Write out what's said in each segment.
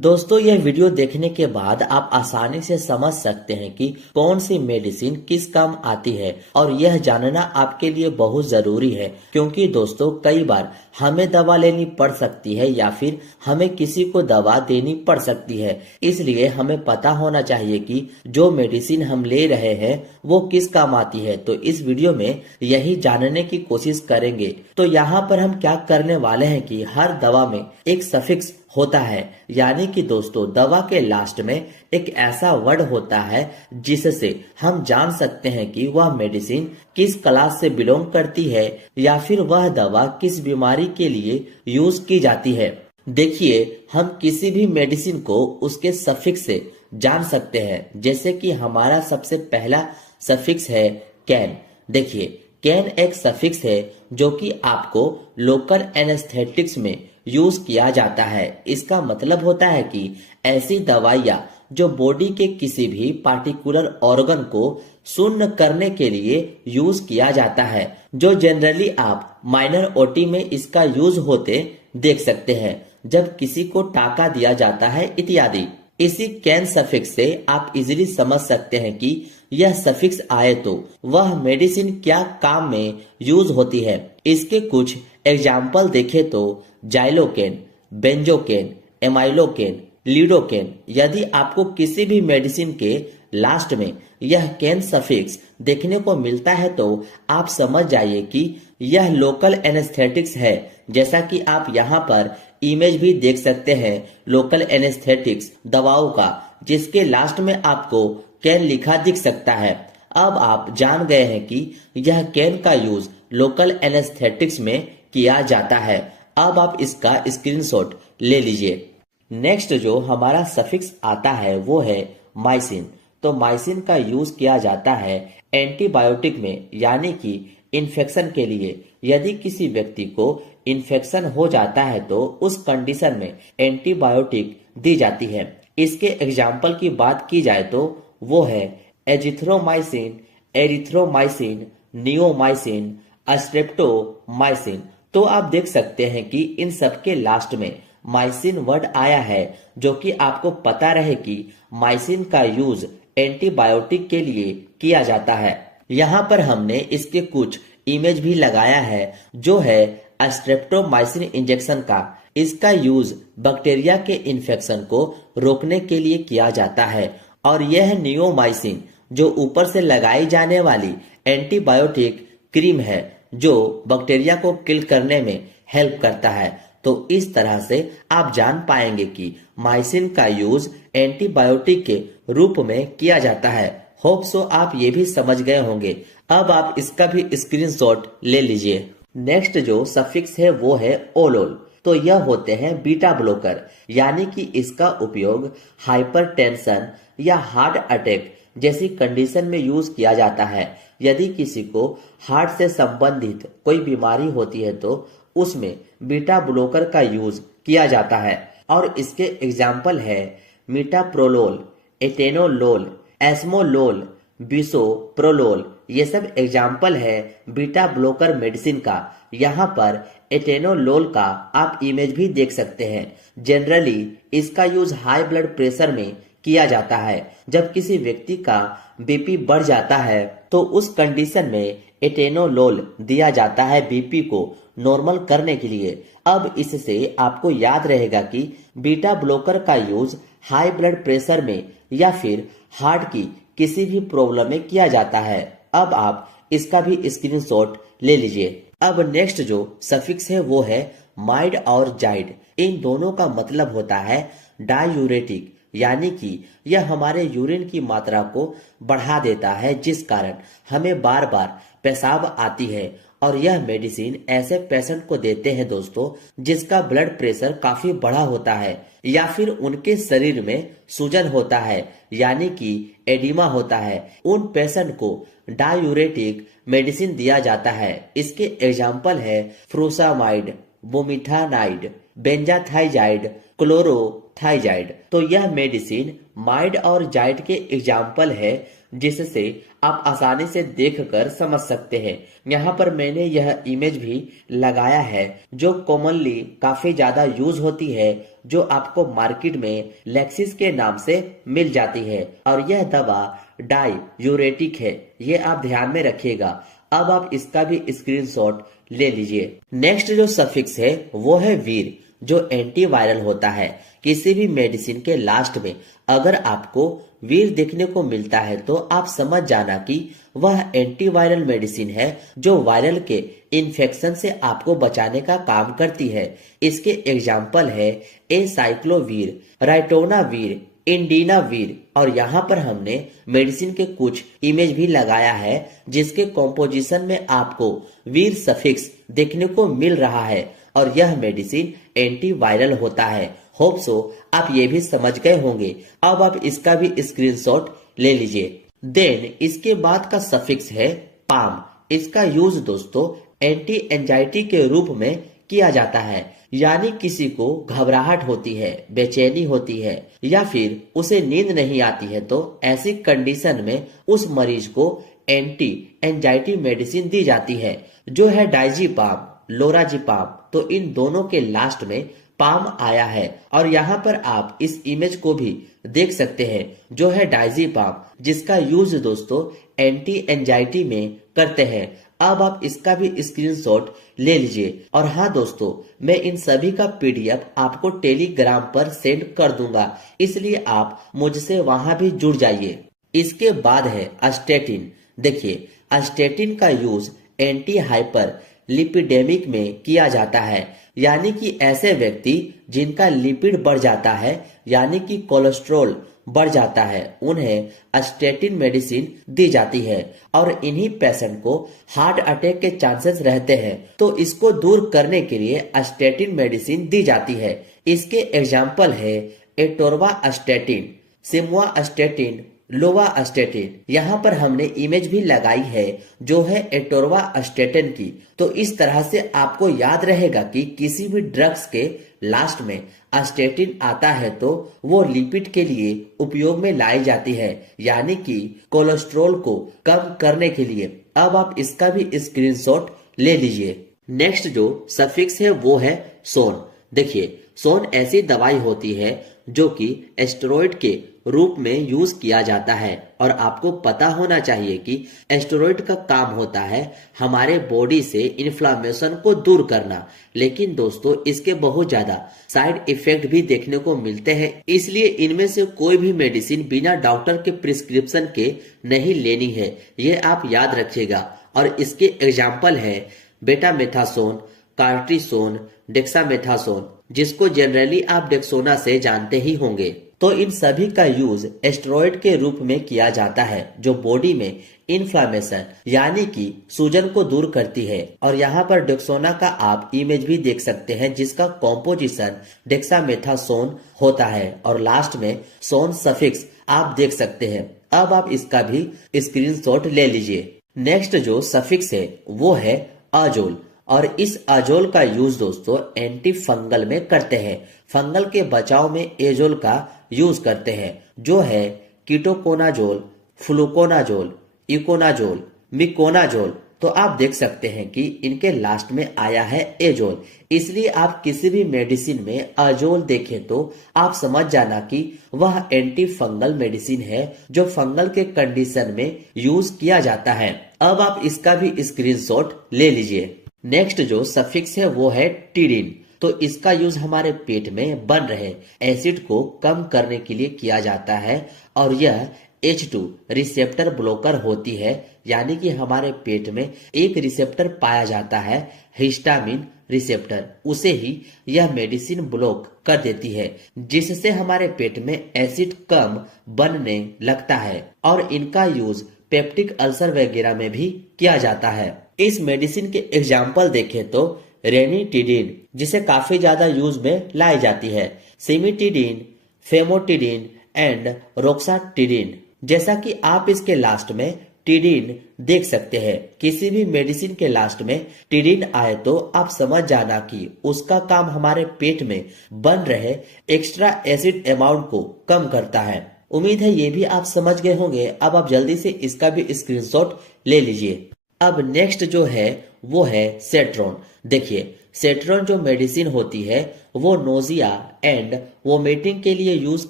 दोस्तों यह वीडियो देखने के बाद आप आसानी से समझ सकते हैं कि कौन सी मेडिसिन किस काम आती है और यह जानना आपके लिए बहुत जरूरी है, क्योंकि दोस्तों कई बार हमें दवा लेनी पड़ सकती है या फिर हमें किसी को दवा देनी पड़ सकती है। इसलिए हमें पता होना चाहिए कि जो मेडिसिन हम ले रहे हैं वो किस काम आती है। तो इस वीडियो में यही जानने की कोशिश करेंगे। तो यहाँ पर हम क्या करने वाले हैं कि हर दवा में एक सफिक्स होता है, यानी कि दोस्तों दवा के लास्ट में एक ऐसा वर्ड होता है जिससे हम जान सकते हैं कि वह मेडिसिन किस क्लास से बिलोंग करती है या फिर वह दवा किस बीमारी के लिए यूज की जाती है। देखिए, हम किसी भी मेडिसिन को उसके सफिक्स से जान सकते हैं। जैसे कि हमारा सबसे पहला सफिक्स है कैन। देखिए, कैन एक सफिक्स है जो कि आपको लोकल एनेस्थेटिक्स में यूज किया जाता है। इसका मतलब होता है कि ऐसी दवाइयाँ जो बॉडी के किसी भी पार्टिकुलर ऑर्गन को शून्य करने के लिए यूज किया जाता है, जो जनरली आप माइनर ओटी में इसका यूज होते देख सकते हैं जब किसी को टाका दिया जाता है इत्यादि। इसी कैन सफिक्स से आप इजीली समझ सकते हैं कि यह सफिक्स आए तो वह मेडिसिन क्या काम में यूज होती है। इसके कुछ एग्जाम्पल देखें तो जाइलोकेन, बेंजोकेन, एमाइलोकेन, लीडोकेन। यदि आपको किसी भी मेडिसिन के लास्ट में यह कैन सफिक्स देखने को मिलता है तो आप समझ जाइए कि यह लोकल एनेस्थेटिक्स है। जैसा कि आप यहाँ पर इमेज भी देख सकते हैं लोकल एनेस्थेटिक्स दवाओं का, जिसके लास्ट में आपको कैन लिखा दिख सकता है। अब आप जान गए हैं कि यह कैन का यूज लोकल एनेस्थेटिक्स में किया जाता है। अब आप इसका स्क्रीनशॉट ले लीजिए। नेक्स्ट जो हमारा सफिक्स आता है वो है माइसिन। तो माइसिन का यूज किया जाता है एंटीबायोटिक में, यानी कि इन्फेक्शन के लिए। यदि किसी व्यक्ति को इन्फेक्शन हो जाता है तो उस कंडीशन में एंटीबायोटिक दी जाती है। इसके एग्जाम्पल की बात की जाए तो वो है एजिथ्रोमाइसिन, एरिथ्रोमाइसिन, नियोमाइसिन, स्ट्रेप्टोमाइसिन। तो आप देख सकते हैं कि इन सब के लास्ट में माइसिन वर्ड आया है, जो कि आपको पता रहे कि माइसिन का यूज एंटीबायोटिक के लिए किया जाता है। यहाँ पर हमने इसके कुछ इमेज भी लगाया है, जो है स्ट्रेप्टोमाइसिन इंजेक्शन का। इसका यूज बैक्टीरिया के इन्फेक्शन को रोकने के लिए किया जाता है। और यह नियोमाइसिन जो ऊपर से लगाई जाने वाली एंटीबायोटिक क्रीम है, जो बैक्टीरिया को किल करने में हेल्प करता है। तो इस तरह से आप जान पाएंगे कि माइसिन का यूज एंटीबायोटिक के रूप में किया जाता है। होप सो आप ये भी समझ गए होंगे। अब आप इसका भी स्क्रीनशॉट ले लीजिए। नेक्स्ट जो सफिक्स है वो है ओलोल। तो यह होते हैं बीटा ब्लॉकर, यानी कि इसका उपयोग हाइपरटेंशन या हार्ट अटैक जैसी कंडीशन में यूज किया जाता है। यदि किसी को हार्ट से संबंधित कोई बीमारी होती है तो उसमें बीटा ब्लॉकर का यूज किया जाता है। और इसके एग्जाम्पल है मीटाप्रोलोल, एटेनोलोल, एस्मोलोल, बिसोप्रोलोल। ये सब एग्जाम्पल है बीटा ब्लॉकर मेडिसिन का। यहाँ पर एटेनोलोल का आप इमेज भी देख सकते हैं। जनरली इसका यूज हाई ब्लड प्रेशर में किया जाता है। जब किसी व्यक्ति का बीपी बढ़ जाता है तो उस कंडीशन में एटेनोलोल दिया जाता है बीपी को नॉर्मल करने के लिए। अब इससे आपको याद रहेगा कि बीटा ब्लॉकर का यूज हाई ब्लड प्रेशर में या फिर हार्ट की किसी भी प्रॉब्लम में किया जाता है। अब आप इसका भी स्क्रीनशॉट ले लीजिए। अब नेक्स्ट जो सफिक्स है वो है माइड और जाइड। इन दोनों का मतलब होता है डायूरेटिक, यानी कि यह हमारे यूरिन की मात्रा को बढ़ा देता है, जिस कारण हमें बार बार पेशाब आती है। और यह मेडिसिन ऐसे पेशेंट को देते हैं दोस्तों जिसका ब्लड प्रेशर काफी बढ़ा होता है या फिर उनके शरीर में सूजन होता है, यानी कि एडिमा होता है। उन पेशेंट को डायूरेटिक मेडिसिन दिया जाता है। इसके एग्जाम्पल है फ्रूसामाइड, बुमिथानाइड, बेंजाथाइजाइड, क्लोरोथाइजाइड। तो यह मेडिसिन माइड और जाइड के एग्जाम्पल है, जिससे आप आसानी से देखकर समझ सकते हैं। यहाँ पर मैंने यह इमेज भी लगाया है जो कॉमनली काफी ज्यादा यूज होती है, जो आपको मार्केट में लेक्सिस के नाम से मिल जाती है, और यह दवा डाययूरेटिक है, ये आप ध्यान में रखिएगा। अब आप इसका भी स्क्रीनशॉट ले लीजिए। नेक्स्ट जो सफिक्स है वो है वीर, जो एंटीवायरल होता है। किसी भी मेडिसिन के लास्ट में अगर आपको वीर देखने को मिलता है तो आप समझ जाना कि वह एंटीवायरल मेडिसिन है, जो वायरल के इन्फेक्शन से आपको बचाने का काम करती है। इसके एग्जाम्पल है एसाइक्लोवीर, राइटोनावीर, इंडिनावीर। और यहाँ पर हमने मेडिसिन के कुछ इमेज भी लगाया है, जिसके कॉम्पोजिशन में आपको वीर सफिक्स देखने को मिल रहा है, और यह मेडिसिन एंटीवायरल होता है। होप सो आप ये भी समझ गए होंगे। अब आप इसका भी स्क्रीनशॉट ले लीजिए। देन इसके बाद का सफिक्स है पाम। इसका यूज दोस्तों एंटी एंजाइटी के रूप में किया जाता है, यानी किसी को घबराहट होती है, बेचैनी होती है, या फिर उसे नींद नहीं आती है, तो ऐसी कंडीशन में उस मरीज को एंटी एंजाइटी मेडिसिन दी जाती है, जो है डाइजीपाम, लोराजीपाम। तो इन दोनों के लास्ट में पाम आया है, और यहाँ पर आप इस इमेज को भी देख सकते हैं, जो है डाइजीपाम, जिसका यूज दोस्तों एंटी एंजाइटी में करते हैं। अब आप इसका भी स्क्रीनशॉट ले लीजिए। और हाँ दोस्तों, मैं इन सभी का पीडीएफ आपको टेलीग्राम पर सेंड कर दूंगा, इसलिए आप मुझसे वहां भी जुड़ जाइए। इसके बाद है अस्टेटिन। देखिए, अस्टेटिन का यूज एंटी हाइपर लिपिडेमिक में किया जाता है, यानी कि ऐसे व्यक्ति जिनका लिपिड बढ़ जाता है, यानी कि कोलेस्ट्रॉल बढ़ जाता है, उन्हें अस्टेटिन मेडिसिन दी जाती है। और इन्हीं पेशेंट को हार्ट अटैक के चांसेस रहते हैं, तो इसको दूर करने के लिए अस्टेटिन मेडिसिन दी जाती है। इसके एग्जाम्पल है एटोर्वास्टेटिन, सिम्वास्टेटिन, लोवास्टेटिन। यहाँ पर हमने इमेज भी लगाई है, जो है एटोर्वास्टेटिन की। तो इस तरह से आपको याद रहेगा कि किसी भी ड्रग्स के लास्ट में अस्टेटिन आता है तो वो लिपिड के लिए उपयोग में लाई जाती है, यानी कि कोलेस्ट्रॉल को कम करने के लिए। अब आप इसका भी स्क्रीनशॉट ले लीजिए। नेक्स्ट जो सफिक्स है वो है सोन। देखिए, सोन ऐसी दवाई होती है जो कि एस्टेरॉइड के रूप में यूज किया जाता है, और आपको पता होना चाहिए कि एस्टेरॉइड का काम होता है हमारे बॉडी से इन्फ्लामेशन को दूर करना। लेकिन दोस्तों, इसके बहुत ज्यादा साइड इफेक्ट भी देखने को मिलते हैं, इसलिए इनमें से कोई भी मेडिसिन बिना डॉक्टर के प्रिस्क्रिप्शन के नहीं लेनी है, ये आप याद रखिएगा। और इसके एग्जाम्पल है बेटामेथासोन, कार्टिसोन, डेक्सामेथासोन, जिसको जनरली आप डेक्सोना से जानते ही होंगे। तो इन सभी का यूज एस्टेरॉइड के रूप में किया जाता है, जो बॉडी में इन्फ्लामेशन यानी कि सूजन को दूर करती है। और यहाँ पर डेक्सोना का आप इमेज भी देख सकते हैं, जिसका कॉम्पोजिशन डेक्सामेथासोन होता है, और लास्ट में सोन सफिक्स आप देख सकते हैं। अब आप इसका भी स्क्रीनशॉट ले लीजिए। नेक्स्ट जो सफिक्स है वो है अजोल, और इस अजोल का यूज दोस्तों एंटी फंगल में करते हैं। फंगल के बचाव में एजोल का यूज करते हैं, जो है कीटोकोनाजोल, फ्लूकोनाजोल, इकोनाजोल, मिकोनाजोल। तो आप देख सकते हैं कि इनके लास्ट में आया है एजोल, इसलिए आप किसी भी मेडिसिन में अजोल देखें तो आप समझ जाना कि वह एंटी फंगल मेडिसिन है, जो फंगल के कंडीशन में यूज किया जाता है। अब आप इसका भी स्क्रीनशॉट ले लीजिए। नेक्स्ट जो सफिक्स है वो है टीडिन। तो इसका यूज हमारे पेट में बन रहे एसिड को कम करने के लिए किया जाता है, और यह H2 रिसेप्टर ब्लॉकर होती है, यानी कि हमारे पेट में एक रिसेप्टर पाया जाता है हिस्टामिन रिसेप्टर, उसे ही यह मेडिसिन ब्लॉक कर देती है, जिससे हमारे पेट में एसिड कम बनने लगता है। और इनका यूज पेप्टिक अल्सर वगैरह में भी किया जाता है। इस मेडिसिन के एग्जाम्पल देखें तो रेनिटिडिन, जिसे काफी ज्यादा यूज में लाई जाती है, सिमिटिडिन, फेमोटिडिन एंड रोक्साटिडिन। जैसा कि आप इसके लास्ट में टिडिन देख सकते हैं। किसी भी मेडिसिन के लास्ट में टिडिन आए तो आप समझ जाना कि उसका काम हमारे पेट में बन रहे एक्स्ट्रा एसिड अमाउंट को कम करता है। उम्मीद है ये भी आप समझ गए होंगे। अब आप जल्दी से इसका भी स्क्रीनशॉट ले लीजिए। अब नेक्स्ट जो है वो है सेट्रॉन। देखिए, सेट्रॉन जो मेडिसिन होती है वो नोजिया एंड वोमिटिंग के लिए यूज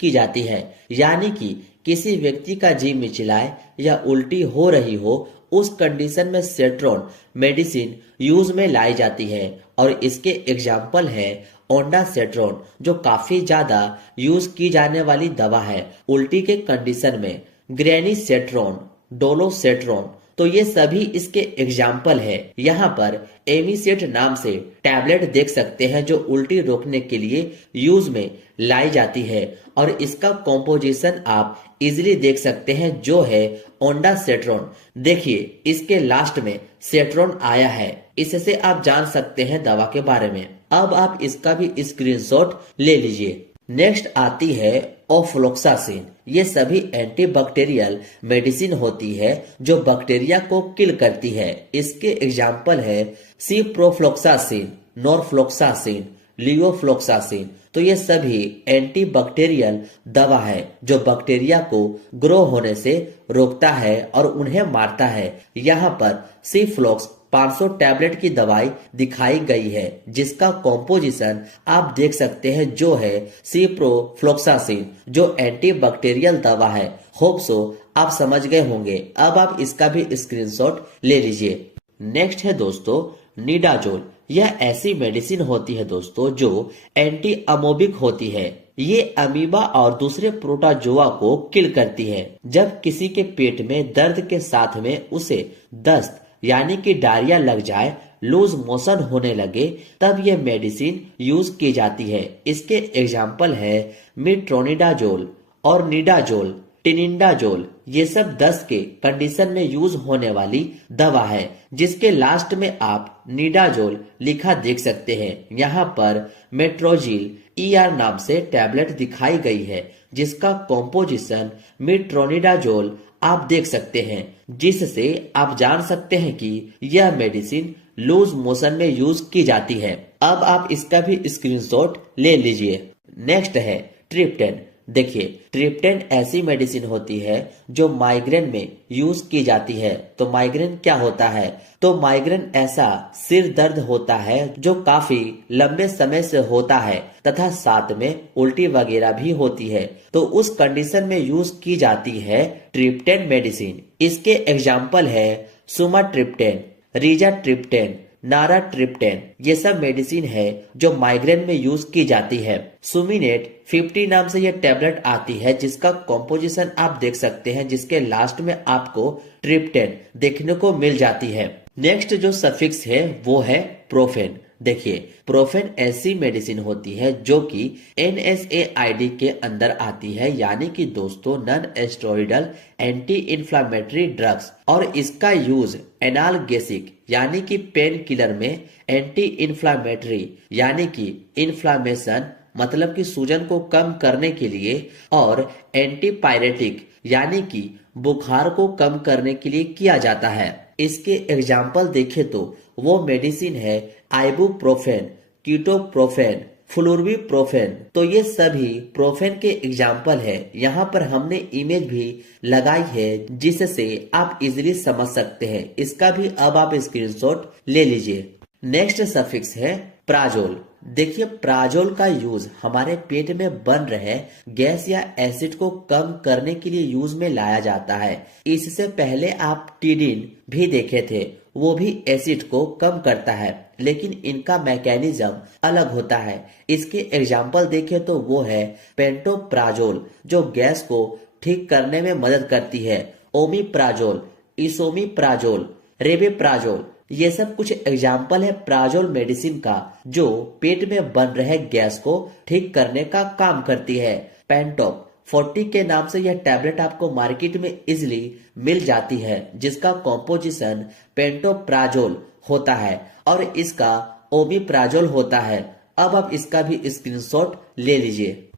की जाती है। यानी कि किसी व्यक्ति का जी मिचलाए या उल्टी हो रही हो, उस कंडीशन में सेट्रॉन मेडिसिन यूज में लाई जाती है। और इसके एग्जाम्पल है ओंडासेट्रॉन, जो काफी ज्यादा यूज की जाने वाली दवा है उल्टी के कंडीशन में, ग्रेनीसेट्रॉन, डोलोसेट्रॉन, तो ये सभी इसके एग्जाम्पल है। यहाँ पर एमिसेट नाम से टैबलेट देख सकते हैं जो उल्टी रोकने के लिए यूज में लाई जाती है। और इसका कॉम्पोजिशन आप इजिली देख सकते हैं जो है ओंडासेट्रॉन। देखिए, इसके लास्ट में सेट्रॉन आया है, इससे आप जान सकते हैं दवा के बारे में। अब आप इसका भी स्क्रीनशॉट ले लीजिए। नेक्स्ट आती है ओफ्लोक्सासिन। ये सभी एंटीबैक्टीरियल मेडिसिन होती है जो बैक्टीरिया को किल करती है। इसके एग्जाम्पल है सिप्रोफ्लोक्सासिन, नॉरफ्लोक्सासिन, लियोफ्लोक्सासिन। तो ये सभी एंटीबैक्टीरियल दवा है जो बैक्टीरिया को ग्रो होने से रोकता है और उन्हें मारता है। यहाँ पर सिफ्लॉक्स 500 टैबलेट की दवाई दिखाई गई है जिसका कॉम्पोजिशन आप देख सकते हैं जो है सिप्रोफ्लोक्सासिन, जो एंटीबैक्टीरियल दवा है। होप सो आप समझ गए होंगे। अब आप इसका भी स्क्रीनशॉट ले लीजिए। नेक्स्ट है दोस्तों निडाजोल। यह ऐसी मेडिसिन होती है दोस्तों जो एंटी अमोबिक होती है। ये अमीबा और दूसरे प्रोटोजोआ को किल करती है। जब किसी के पेट में दर्द के साथ में उसे दस्त यानी कि डायरिया लग जाए, लूज मोशन होने लगे, तब यह मेडिसिन यूज की जाती है। इसके एग्जाम्पल है मिट्रोनिडाजोल और निडाजोल, टिनिडाजोल। ये सब दस्त के कंडीशन में यूज होने वाली दवा है जिसके लास्ट में आप निडाजोल लिखा देख सकते हैं। यहाँ पर मेट्रोजिल ER नाम से टैबलेट दिखाई गई है जिसका कॉम्पोजिशन मिट्रोनिडाजोल आप देख सकते हैं, जिससे आप जान सकते हैं कि यह मेडिसिन लूज मोशन में यूज की जाती है। अब आप इसका भी स्क्रीनशॉट ले लीजिए। नेक्स्ट है ट्रिप्टेन। देखिए, ट्रिप्टेन ऐसी मेडिसिन होती है जो माइग्रेन में यूज की जाती है। तो माइग्रेन क्या होता है? तो माइग्रेन ऐसा सिर दर्द होता है जो काफी लंबे समय से होता है तथा साथ में उल्टी वगैरह भी होती है। तो उस कंडीशन में यूज की जाती है ट्रिप्टेन मेडिसिन। इसके एग्जाम्पल है सुमाट्रिप्टेन, रिजाट्रिप्टेन, नाराट्रिप्टेन। ये सब मेडिसिन है जो माइग्रेन में यूज की जाती है। सुमिनेट 50 नाम से यह टैबलेट आती है जिसका कॉम्पोजिशन आप देख सकते हैं, जिसके लास्ट में आपको ट्रिप्टेन देखने को मिल जाती है। नेक्स्ट जो सफिक्स है वो है प्रोफेन। देखिए, प्रोफेन ऐसी मेडिसिन होती है जो कि NSAID के अंदर आती है, यानी कि दोस्तों नॉन एस्टेरॉयडल एंटी इन्फ्लामेटरी ड्रग्स। और इसका यूज एनाल्गेसिक यानी कि पेन किलर में, एंटी इन्फ्लामेटरी यानी कि इन्फ्लामेशन मतलब कि सूजन को कम करने के लिए, और एंटीपायरेटिक यानी कि बुखार को कम करने के लिए किया जाता है। इसके एग्जाम्पल देखें तो वो मेडिसिन है आइबुप्रोफेन, कीटोप्रोफेन, फ्लुर्बिप्रोफेन। तो ये सभी प्रोफेन के एग्जाम्पल है। यहाँ पर हमने इमेज भी लगाई है जिससे आप इजीली समझ सकते हैं। इसका भी अब आप स्क्रीनशॉट ले लीजिए। नेक्स्ट सफिक्स है प्राजोल। देखिए, प्राजोल का यूज हमारे पेट में बन रहे गैस या एसिड को कम करने के लिए यूज में लाया जाता है। इससे पहले आप टिडिन भी देखे थे, वो भी एसिड को कम करता है, लेकिन इनका मैकेनिज्म अलग होता है। इसके एग्जाम्पल देखें तो वो है पेंटोप्राजोल जो गैस को ठीक करने में मदद करती है, ओमिप्राजोल, इसोमिप्राजोल, रेबेप्राजोल। ये सब कुछ एग्जाम्पल है प्राजोल मेडिसिन का जो पेट में बन रहे गैस को ठीक करने का काम करती है। पेंटोप 40 के नाम से यह टैबलेट आपको मार्केट में इजिली मिल जाती है जिसका कॉम्पोजिशन पेंटोप्राजोल होता है और इसका ओमिप्राजोल होता है। अब आप इसका भी स्क्रीनशॉट ले लीजिए।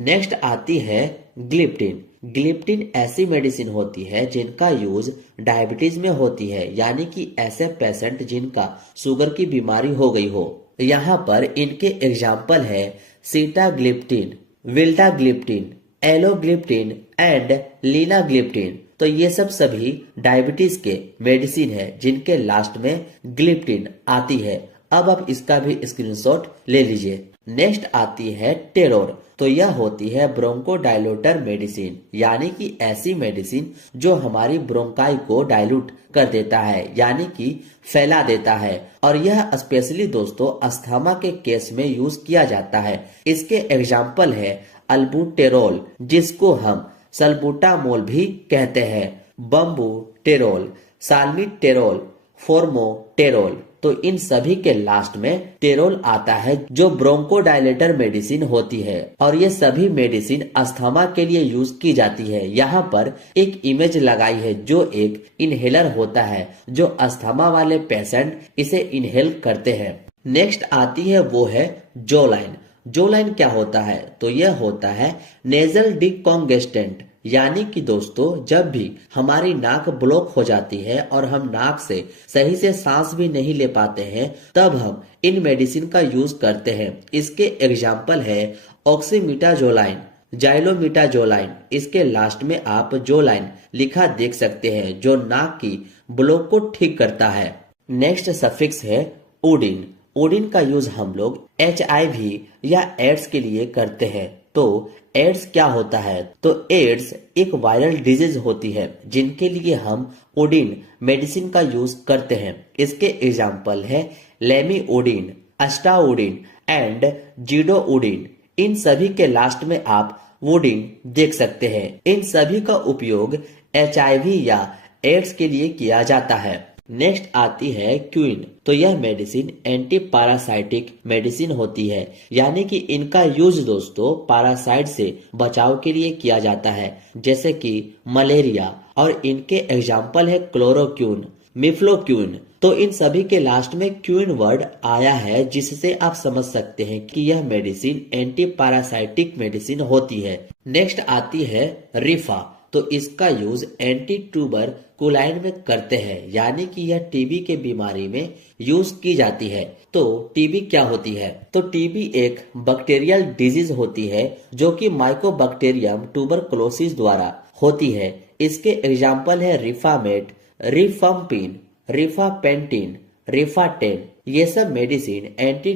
नेक्स्ट आती है ग्लिप्टिन। ग्लिप्टिन ऐसी मेडिसिन होती है जिनका यूज डायबिटीज में होती है, यानी कि ऐसे पेशेंट जिनका शुगर की बीमारी हो गई हो। यहाँ पर इनके एग्जाम्पल है सीटाग्लिप्टिन, विल्टाग्लिप्टिन, एलोग्लिप्टिन एंड लीनाग्लिप्टिन। तो ये सब सभी डायबिटीज के मेडिसिन है जिनके लास्ट में ग्लिप्टिन आती है। अब आप इसका भी स्क्रीनशॉट ले लीजिए। नेक्स्ट आती है टेरोर। तो यह होती है ब्रोंकोडायलेटर मेडिसिन, यानी कि ऐसी मेडिसिन जो हमारी ब्रोंकाई को डायल्यूट कर देता है, यानी कि फैला देता है। और यह स्पेशली दोस्तों अस्थमा के केस में यूज किया जाता है। इसके एग्जाम्पल है अल्बुटेरोल, जिसको हम सल्बुटामोल भी कहते हैं, बम्बुटेरोल, साल्मीटेरोल, फोर्मोटेरोल। तो इन सभी के लास्ट में टेरोल आता है जो ब्रोंकोडायलेटर मेडिसिन होती है। और ये सभी मेडिसिन अस्थमा के लिए यूज की जाती है। यहाँ पर एक इमेज लगाई है जो एक इनहेलर होता है, जो अस्थमा वाले पेशेंट इसे इनहेल करते हैं। नेक्स्ट आती है वो है जोलाइन। जोलाइन क्या होता है? तो यह होता है नेजल डिकॉन्गेस्टेंट, यानी कि दोस्तों जब भी हमारी नाक ब्लॉक हो जाती है और हम नाक से सही से सांस भी नहीं ले पाते हैं, तब हम इन मेडिसिन का यूज करते हैं। इसके एग्जाम्पल है ऑक्सीमिटाजोलाइन, जाइलोमिटाजोलाइन। इसके लास्ट में आप जोलाइन लिखा देख सकते हैं, जो नाक की ब्लॉक को ठीक करता है। नेक्स्ट सफिक्स है उडिन। उडिन का यूज हम लोग HIV या एड्स के लिए करते हैं। तो एड्स क्या होता है? तो एड्स एक वायरल डिजीज होती है जिनके लिए हम ओडिन मेडिसिन का यूज करते हैं। इसके एग्जाम्पल है लेमीओडिन, अस्टाओडिन एंड जीडोओडिन। इन सभी के लास्ट में आप वोडिन देख सकते हैं। इन सभी का उपयोग HIV या एड्स के लिए किया जाता है। नेक्स्ट आती है क्विन। तो यह मेडिसिन एंटी पैरासाइटिक मेडिसिन होती है, यानी कि इनका यूज दोस्तों पैरासाइट से बचाव के लिए किया जाता है, जैसे कि मलेरिया। और इनके एग्जाम्पल है क्लोरोक्विन, मिफ्लोक्विन। तो इन सभी के लास्ट में क्विन वर्ड आया है, जिससे आप समझ सकते हैं कि यह मेडिसिन एंटी पैरासाइटिक मेडिसिन होती है। नेक्स्ट आती है रिफा। तो इसका यूज एंटी ट्यूबरकुलाइन में करते हैं, यानी कि यह टीबी के बीमारी में यूज की जाती है। तो टीबी क्या होती है? तो टीबी एक बैक्टीरियल डिजीज होती है जो कि माइकोबैक्टीरियम ट्यूबरकुलोसिस द्वारा होती है। इसके एग्जाम्पल है रिफामेट, रिफम्पिन, रिफापेंटिन, रिफाटेन। ये सब मेडिसिन एंटी